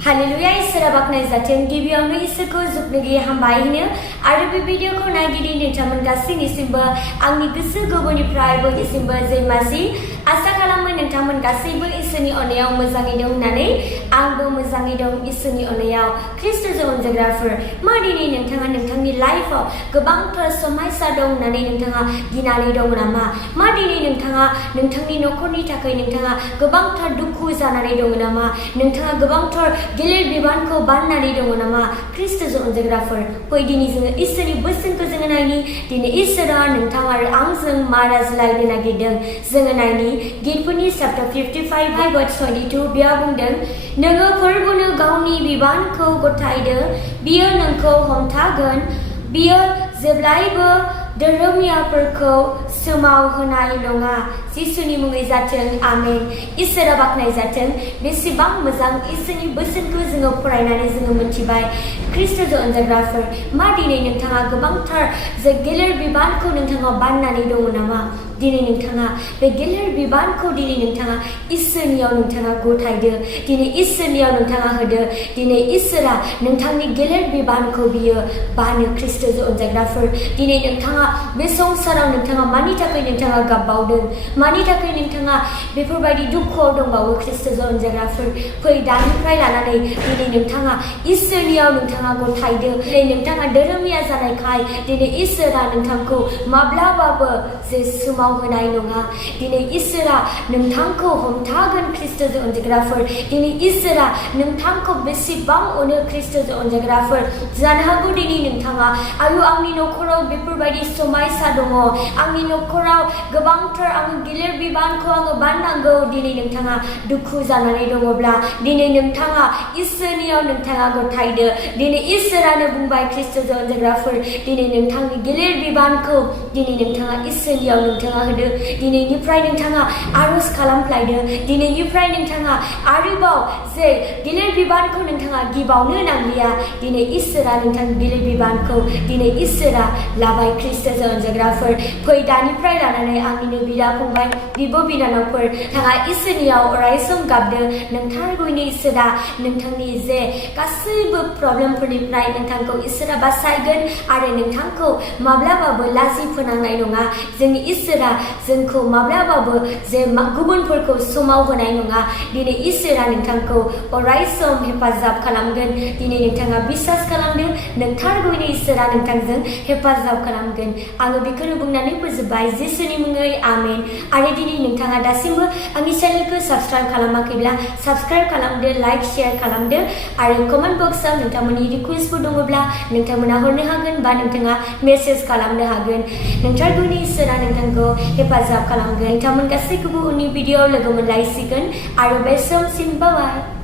Haleluya isra baknai zaten गिबियावनो इसोरखौ जोबनोगैयै हामबाय होनो आरो बे भिडिअखौ नायगिरि नोंथांमोन गासैनिसिमबो आंनि गोसो गोरबोनिफ्राय बयनिसिमबो जय मासि आसा खालामो नोंथांमोन गासैबो इसोरनि अननायाव मोजाङै दं होननानै आंबो मोजाङै दं इसोरनि अननायाव ख्रिस्ट'जों अनजाग्राफोर मा दिनै नोंथाङा नोंथांनि लाइफआव गोबांथार समस्या दं होननानै नोंथाङा गिनानै दं नामा मा दिनै नोंथाङा नोंथांनि नखरनि थाखाय नोंथाङा गोबांथार दुखु जानानै दं नामा नोंथाङा गोबांथार गिलिर बिबानखौ बाननानै दं नामा ख्रिस्ट'जों अनजाग्राफोर फै दिनै जोङो इसोरनि बोसोनखौ जोङो नायनि दिनै इसोरा नोंथां आरो आंजों मा रायज्लायनो नागिरदों जोङो नायनि गितफोरनि चैप्टार 55 verse 22 बेयाव बुंदों नोङो फोरबुनो गावनि बिबानखौ गथायदो बियो नोंखौ हमथागोन बियो जेब्लायबो धोरोमियाफोरखौ सोमावहोनाय नङा जिसुनि मुङै जाथों आमेन इसोरा बाख्नाय जाथों बेसेबां मोजां इसोरनि बोसोनखौ जोङो फरायनानै जोङो मिथिबाय ख्रिस्ट'जों अनजाग्राफोर मा दिनै नोंथाङा गोबांथार जे गिलिर बिबानखौ नोंथाङा बाननानै दङ नामा दिनै नोंथाङा बे गिलिर बिबानखौ दिनै नोंथाङा इसोरनियाव नोंथाङा गथायदो दिनै इसोरनियाव नोंथाङा होदो दिनै इसोरा नोंथांनि गिलिर बिबानखौ बियो बानो ख्रिस्ट'जों अनजाग्राफोर दिनै नोंथाङा बे संसाराव नोंथाङा मानि थाखाय नोंथाङा गाबबावदों मानि थाखाय नोंथाङा बेफोरबायदि दुखुआव दंबावो ख्रिस्ट'जों अनजाग्राफोर फै दानिफ्राय लानानै दिनै नोंथाङा इसोरनियाव नोंथाङा गथायदो दिनै नोंथाङा धोरोमिया जानायखाय दिनै इसोरा नोंथांखौ माब्लाबाबो जे सोमावहोनाय नङा दिनै इसोरा नोंथांखौ हमथागोन ख्रिस्ट'जों अनजाग्राफोर दिनै इसोरा नोंथांखौ बेसेबां अनो ख्रिस्ट'जों अनजाग्राफोर जानो हागौ दिनै नोंथाङा आयु आंनि नखराव बेफोरबायदि समस्या दङ आंनि नखराव गोबांथार आङो गिलिर बिबानखौ आङो बाननांगौ दिनै नोंथाङा दुखु जानानै दङब्ला दिनै नोंथाङा इसोरनियाव नोंथाङा गथायदो दिनै इसोरानो बुंबाय ख्रिस्ट'जों अनजाग्राफोर दिनै नोंथांनि गिलिर बिबानखौ दिनै नोंथाङा इसोरनियाव नोंथाङा होदो दिनैनिफ्राय नोंथाङा आरज खालामफ्लायदो दिनैनिफ्राय नोंथाङा आरोबाव जे गिलिर बिबानखौ नोंथाङा गिबावनो नांलिया दिनै इसोरा नोंथांनि गिलिर बिबानखौ दिनै इसोरा लाबाय ख्रिस्ट'जों अनजाग्राफोर फै दानिफ्राय लानानै आंनिनो बिदा फंबाय बिब' बिनानावफोर नोंथाङा इसोरनियाव अरायसम गाबदो नोंथांनि इसोरा नोंथांनि जे गासैबो प्रब्लेमफोरनिफ्राय नोंथांखौ इसोरा बासायगोन आरो नोंथांखौ माब्लाबाबो लाजि फोनांनाय नङा जोंनि इसोरा जोंखौ माब्लाबाबो जे गुबुनफोरखौ समावहोनाय नङा दिनै इसोरा नोंथांखौ अरायसम हेफाजाब खालामगोन दिनै नोंथाङा बिसास खालामदो नोंथारगौनि इसोरा नोंथांजों हेफाजाब खालामगोन आङो बेखौनो बुंनानै फोजोबबाय जिसुनि मुङै आमेन आरो दिनै नोंथाङा दासिमबो आंनि चेनेलखौ साबस्क्राइब खालामाखैब्ला साबस्क्राइब खालामदो लाइक शेयार खालामदो आरो कमेन्ट बक्सआव नोंथांमोननि रिक्वेस्टफोर दङब्ला नोंथांमोना हरनो हागोन बा नोंथाङा मेसेज खालामनो हागोन नोंथारगौनि इसोरा नोंथांखौ हेफाजाब खालामगोन नोंथांमोन गासैखौबो उननि भिडिअआव लोगो मोनलायसिगोन आरो बे समसिम बाय